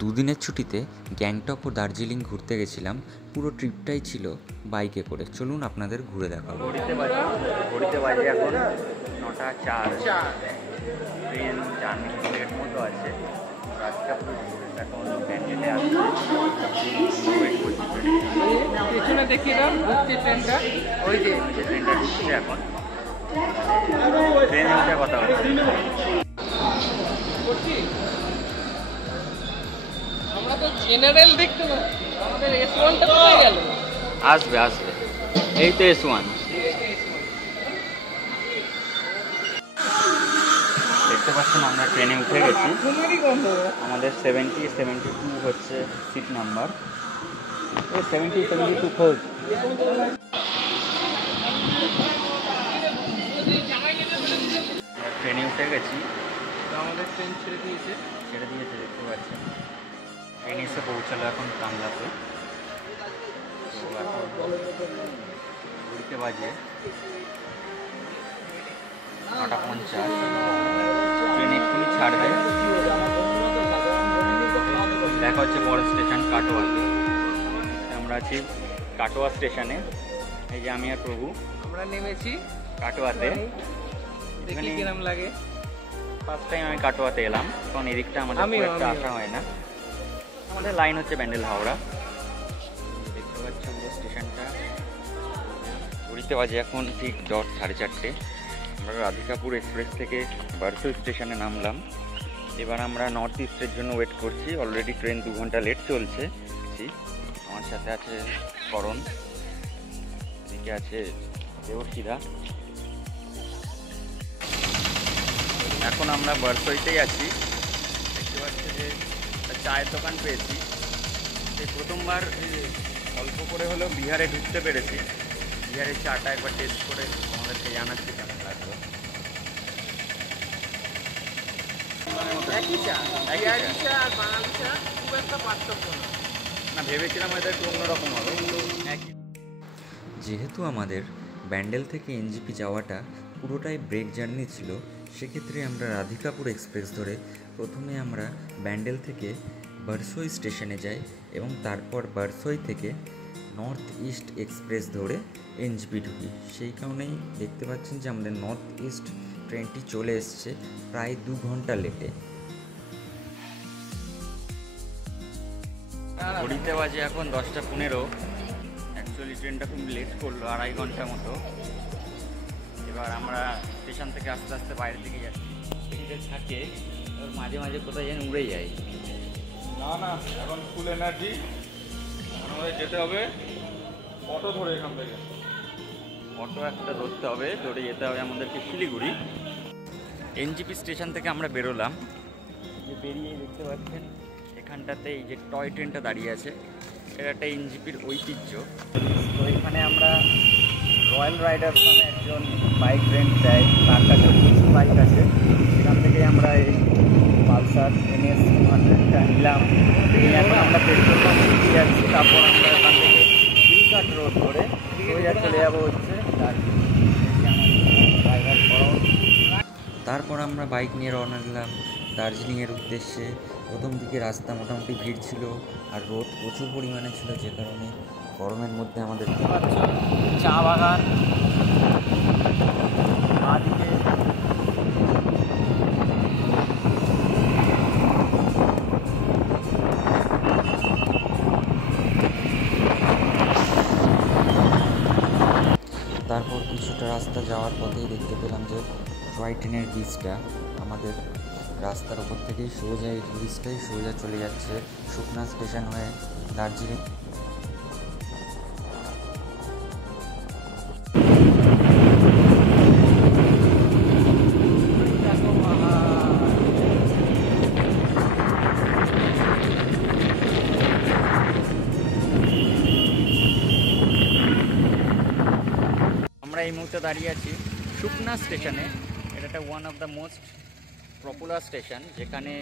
দুদিনের ছুটিতে গ্যাংটক ও দার্জিলিং ঘুরতে গেছিলাম। পুরো ট্রিপটাই ছিল বাইকে করে। চলুন আপনাদের ঘুরে দেখাবো। ঘড়িতে বাজে এখন 9:04। ট্রেন 4 মিনিট মতো আছে। রাধিকাপুর এখন ব্যান্ডেলে আসছে। পেছনে দেখিয়ে দাও, ঢুকছে ট্রেনটা। ওই যে ট্রেনটা ঢুকছে এখন। ট্রেনে উঠে কথা হচ্ছে। আমরা তো জেনারেল দেখতে পাচ্ছি, আমাদের S1টা কোথায় গেল? আসবে এই তো S1 দেখতে পাচ্ছেন। আমরা ট্রেনে উঠে গেছি। আমাদের 72 হচ্ছে সিট নাম্বার। 72 খোঁজ। ট্রেনে উঠে গেছি। আমাদের ট্রেন ছেড়ে দিয়েছে দেখতে পাচ্ছেন। ট্রেন এসে পৌঁছালো এখন কামলাতে। তো এখন ঘড়িতে বাজে 9:50। ট্রেন এক্ষুনি ছাড়বে। দেখা হচ্ছে পরের স্টেশন কাটোয়াতে। আমরা আছি কাটোয়া স্টেশনে। এই যে আমি আর প্রভু আমরা নেমেছি কাটোয়াতে। দেখি কিরম লাগে। ফার্স্ট টাইম আমি কাটোয়াতে এলাম, কারণ এদিকটা আমাদের খুব একটা আসা হয় না। আমাদের লাইন হচ্ছে ব্যান্ডেল হাওড়া। দেখতে পাচ্ছি পুরো স্টেশনটা। ঘড়িতে বাজে এখন ঠিক 4:30। আমরা রাধিকাপুর এক্সপ্রেস থেকে বারসই স্টেশনে নামলাম। এবার আমরা নর্থ ইস্টের জন্য ওয়েট করছি। অলরেডি ট্রেন 2 ঘন্টা লেট চলছে। আমার সাথে আছে করণ, এদিকে আছে দেবশিদা। এখন আমরা বারসইতেই আছি। দেখতে পাচ্ছি যে চায়ের দোকান পেয়েছি। এই প্রথমবার অল্প করে হলেও বিহারে ঢুকতে পেরেছি। বিহারের চাটা একবার টেস্ট করে আমাদেরকে জানাচ্ছি কেমন লাগবে। না, ভেবেছিলাম হয়তো একটু অন্যরকম হবে, কিন্তু একই। যেহেতু আমাদের ব্যান্ডেল থেকে এনজিপি যাওয়াটা পুরোটাই ব্রেক জার্নি ছিল, সেক্ষেত্রে আমরা রাধিকাপুর এক্সপ্রেস ধরে প্রথমে আমরা ব্যান্ডেল থেকে বারসই স্টেশনে যাই এবং তারপর বারসই থেকে নর্থ ইস্ট এক্সপ্রেস ধরে এনজিপি ঢুকি। সেই কারণেই দেখতে পাচ্ছেন যে আমাদের নর্থ ইস্ট ট্রেনটি চলে এসছে প্রায় 2 ঘন্টা লেটে। ঘড়িতে বাজে এখন 10:15। অ্যাকচুয়ালি ট্রেনটা খুব লেট করলো, 2.5 ঘন্টা মতো। এবার আমরা স্টেশন থেকে আস্তে আস্তে বাইরের দিকে যাচ্ছি। থাকে মাঝে মাঝে কোথায় যেন উড়ে যায়। না এখন ফুল এনার্জি। আমাদের যেতে হবে অটো ধরে এখান থেকে। অটো একটা ধরতে হবে, ধরে যেতে হবে আমাদেরকে শিলিগুড়ি। এনজিপি স্টেশন থেকে আমরা বেরোলাম। যে বেরিয়ে দেখতে পাচ্ছেন এখানটাতে এই যে টয় ট্রেনটা দাঁড়িয়ে আছে, এটা একটা এনজিপির ঐতিহ্য। তো এখানে আমরা রয়্যাল রাইডার্স নামে একজন বাইক রেন্ট দেয়, তার কাছে কিছু বাইক আছে। সেখান থেকে আমরা এই পালসার NS 200টা নিলাম। এখন আমরা পেট্রোল পাম্পে দিয়ে যাচ্ছি। তারপর আমরা এখান থেকে হিলকাট রোড ধরে সোজা চলে যাবো হচ্ছে ড্রাইভার করণ। তারপর আমরা বাইক নিয়ে রওনা দিলাম দার্জিলিংয়ের উদ্দেশ্যে। প্রথম দিকে রাস্তা মোটামুটি ভিড় ছিল আর রোদ প্রচুর পরিমাণে ছিল, যে কারণে গরমের মধ্যে আমাদের চা বাগান বাঁদিকে। তারপর কিছুটা রাস্তা যাওয়ার পথেই দেখতে পেলাম যে টয় ট্রেনের ব্রিজটা আমাদের রাস্তার ওপর থেকেই সোজা, এই ব্রিজটাই সোজা চলে যাচ্ছে সুকনা স্টেশন হয়ে দার্জিলিং। আমরা এই মুহূর্তে দাঁড়িয়ে আছি সুকনা স্টেশনে। এটা একটা one of the most popular station, যেখানে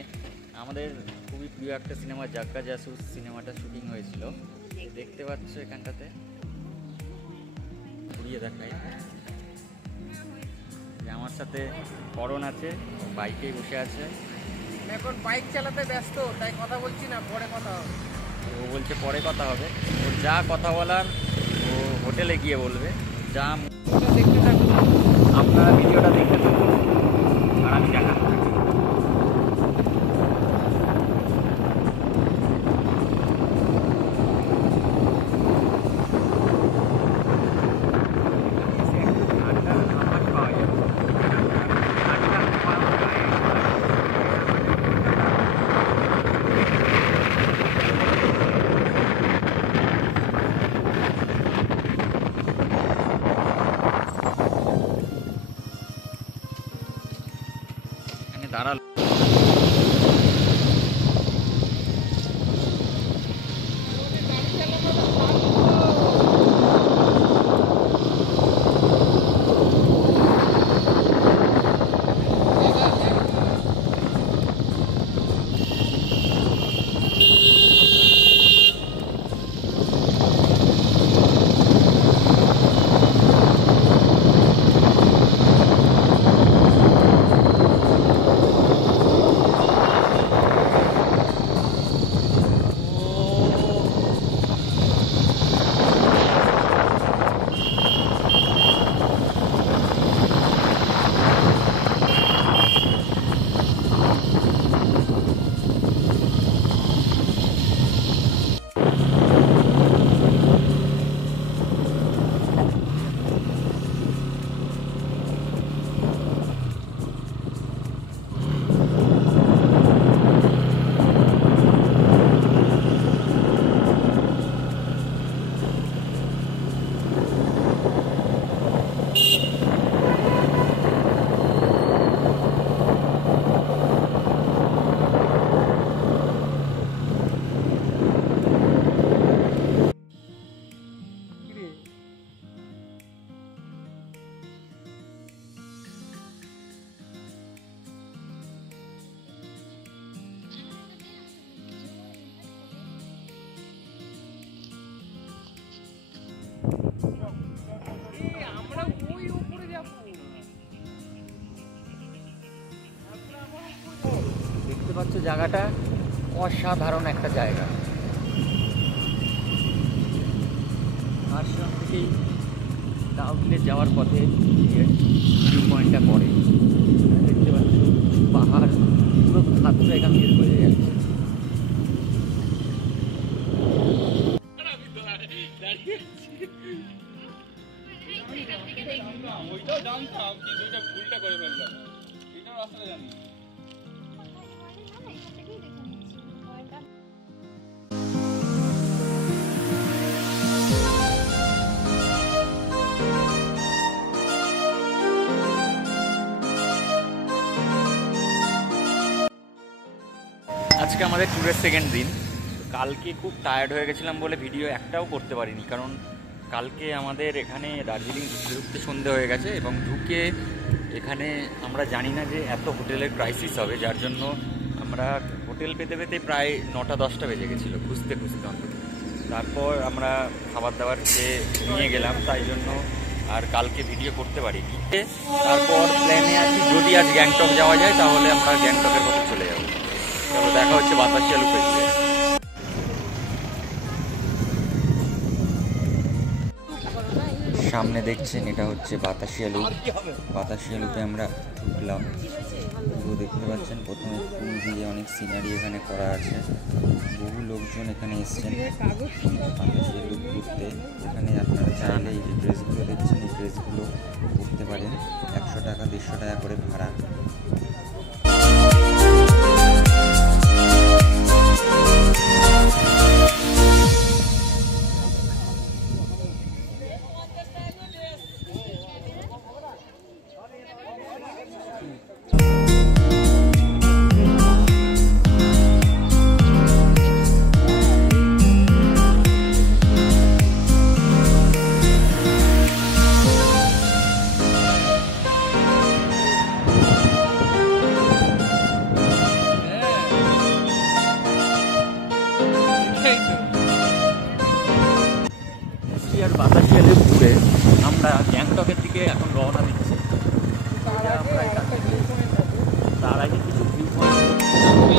আমাদের খুবই প্রিয় একটা সিনেমা জাগ্গা জাসুস সিনেমাটা শুটিং হয়েছিল। দেখতে পাচ্ছ এখানটাতে ঘুরিয়ে দেখায়। আমার সাথে করণ আছে, বাইকেই বসে আছে। আমি এখন বাইক চালাতে ব্যস্ত, তাই কথা বলছি না, পরে কথা হবে। ও বলছে পরে কথা হবে, ওর যা কথা বলার ও হোটেলে গিয়ে বলবে। যা দেখতে থাকুন, আপনারা ভিডিওটা দেখতে থাকুন আর আমি দেখাতে থাকি। দাঁড়ালো আমরা ওই উপরে যাবো। দেখতে পাচ্ছ জায়গাটা অসাধারণ একটা জায়গা। আর সেখান থেকেই দাউদলে যাওয়ার পথে ভিউ পয়েন্টটা পড়ে। দেখতে পাচ্ছ পাহাড় পুরো খাতটা এখান থেকে বোঝা যাচ্ছে। ওইটাও জানতাম কিন্তু ওইটা ভুলটা করে ফেললাম, এইটাও রাস্তাটা জানি। আজকে আমাদের ট্যুরের সেকেন্ড দিন। কালকে খুব টায়ার্ড হয়ে গেছিলাম বলে ভিডিও একটাও করতে পারিনি, কারণ কালকে আমাদের এখানে দার্জিলিং ঢুকতে ঢুকতে সন্ধে হয়ে গেছে এবং ঢুকে এখানে আমরা জানি না যে এত হোটেলের ক্রাইসিস হবে, যার জন্য আমরা হোটেল পেতে পেতে প্রায় 9টা-10টা বেজে গেছিলো খুঁজতে খুঁজতে অন্তত। তারপর আমরা খাবার দাবার খেয়ে নিয়ে গেলাম, তাই জন্য আর কালকে ভিডিও করতে পারিনি। তারপর প্ল্যানে আছি যদি আজ গ্যাংটক যাওয়া যায় তাহলে আমরা গ্যাংটকের পথে চলে যাবো। তারপর দেখা হচ্ছে বাতাসিয়া লুপে গিয়ে। সামনে দেখছেন এটা হচ্ছে বাতাসিয়া লুপ। বাতাসিয়া লুপে আমরা ঢুকলাম। পুরো দেখতে পাচ্ছেন প্রথমে ফুল দিয়ে অনেক সিনারি এখানে করা আছে। বহু লোকজন এখানে এসছেন বাতাসিয়া লুপ ঘুরতে। এখানে আপনারা চাইলে এই যে ড্রেসগুলো দেখছেন এই ড্রেসগুলো ঘুরতে পারেন। 100 টাকা 150 টাকা করে ভাড়া। আর বাতাসিয়া লুপ ঘুরে আমরা গ্যাংটকের দিকে এখন রওনা দিচ্ছি। আমরা এখান থেকে তার আগে কিছু ভিউ পয়েন্ট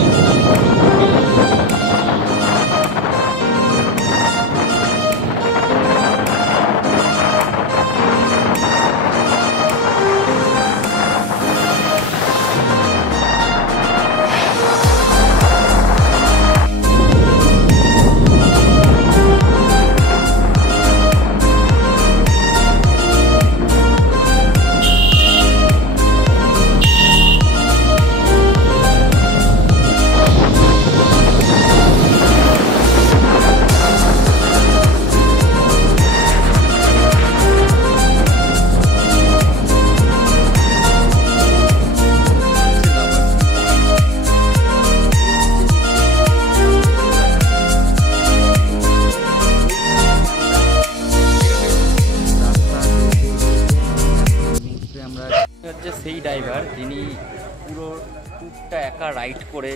ট্যুরটা একা রাইড করে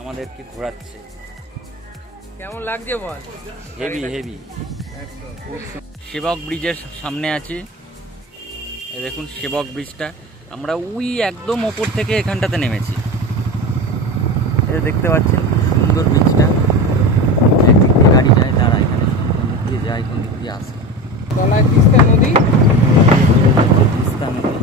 আমাদেরকে ঘোরাচ্ছে। কেমন লাগছে বল? Heavy heavy. সেবক ব্রিজের সামনে আছি, এই দেখুন সেবক ব্রিজটা। আমরা ওই একদম ওপর থেকে এখানটাতে নেমেছি, এটা দেখতে পাচ্ছেন সুন্দর ব্রিজটা। একদিক দিয়ে গাড়ি যায়, তারা এখানে কোন দিক দিয়ে যায় কোন দিক দিয়ে আসে। তলায় তিস্তা নদী। তিস্তা নদী।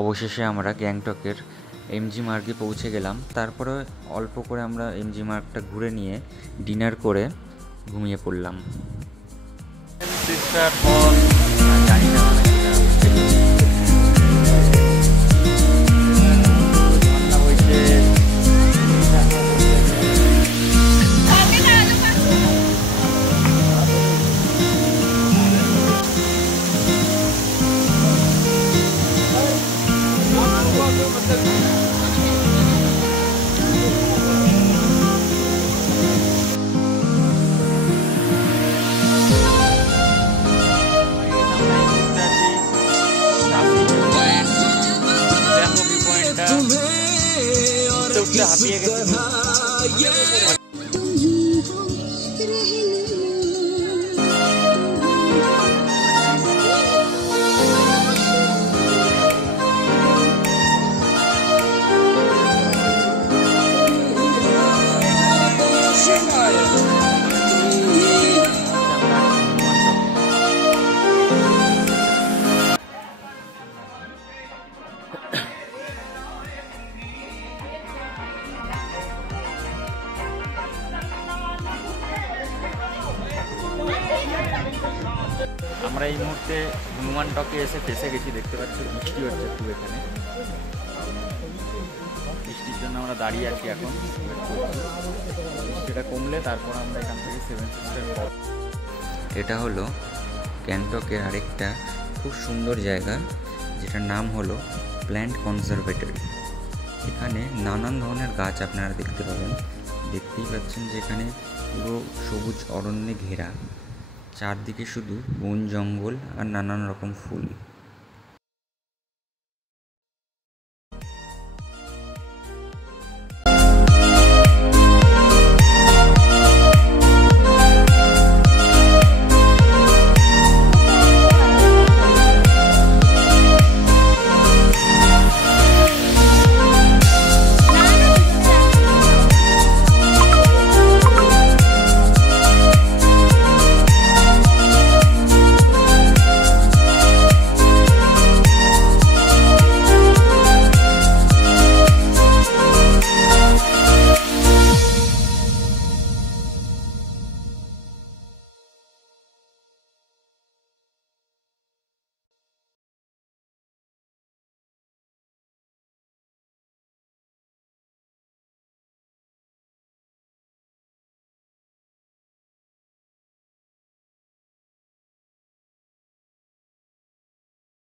অবশেষে আমরা গ্যাংটকের এমজি মার্গে পৌঁছে গেলাম। তারপরে অল্প করে আমরা এমজি মার্গটা ঘুরে নিয়ে ডিনার করে ঘুমিয়ে পড়লাম। সিস্টার ফল জানি না হাঁপিয়ে গেছি। আমরা এই মুহূর্তে হনুমান টকে এসে ফেসে গেছি, দেখতে পাচ্ছি বৃষ্টি হচ্ছে খুব এখানে। বৃষ্টির জন্য আমরা দাঁড়িয়ে আছি এখন। বৃষ্টিটা কমলে তারপর আমরা এখান থেকে সেভেন সিস্টার ফল। এটা হলো গ্যাংটকের আরেকটা খুব সুন্দর জায়গা, যেটার নাম হলো প্ল্যান্ট কনজারভেটরি। এখানে নানান ধরনের গাছ আপনারা দেখতে পাবেন। দেখতেই পাচ্ছেন যে এখানে পুরো সবুজ অরণ্যে ঘেরা, চারদিকে শুধু বন জঙ্গল আর নানান রকম ফুল।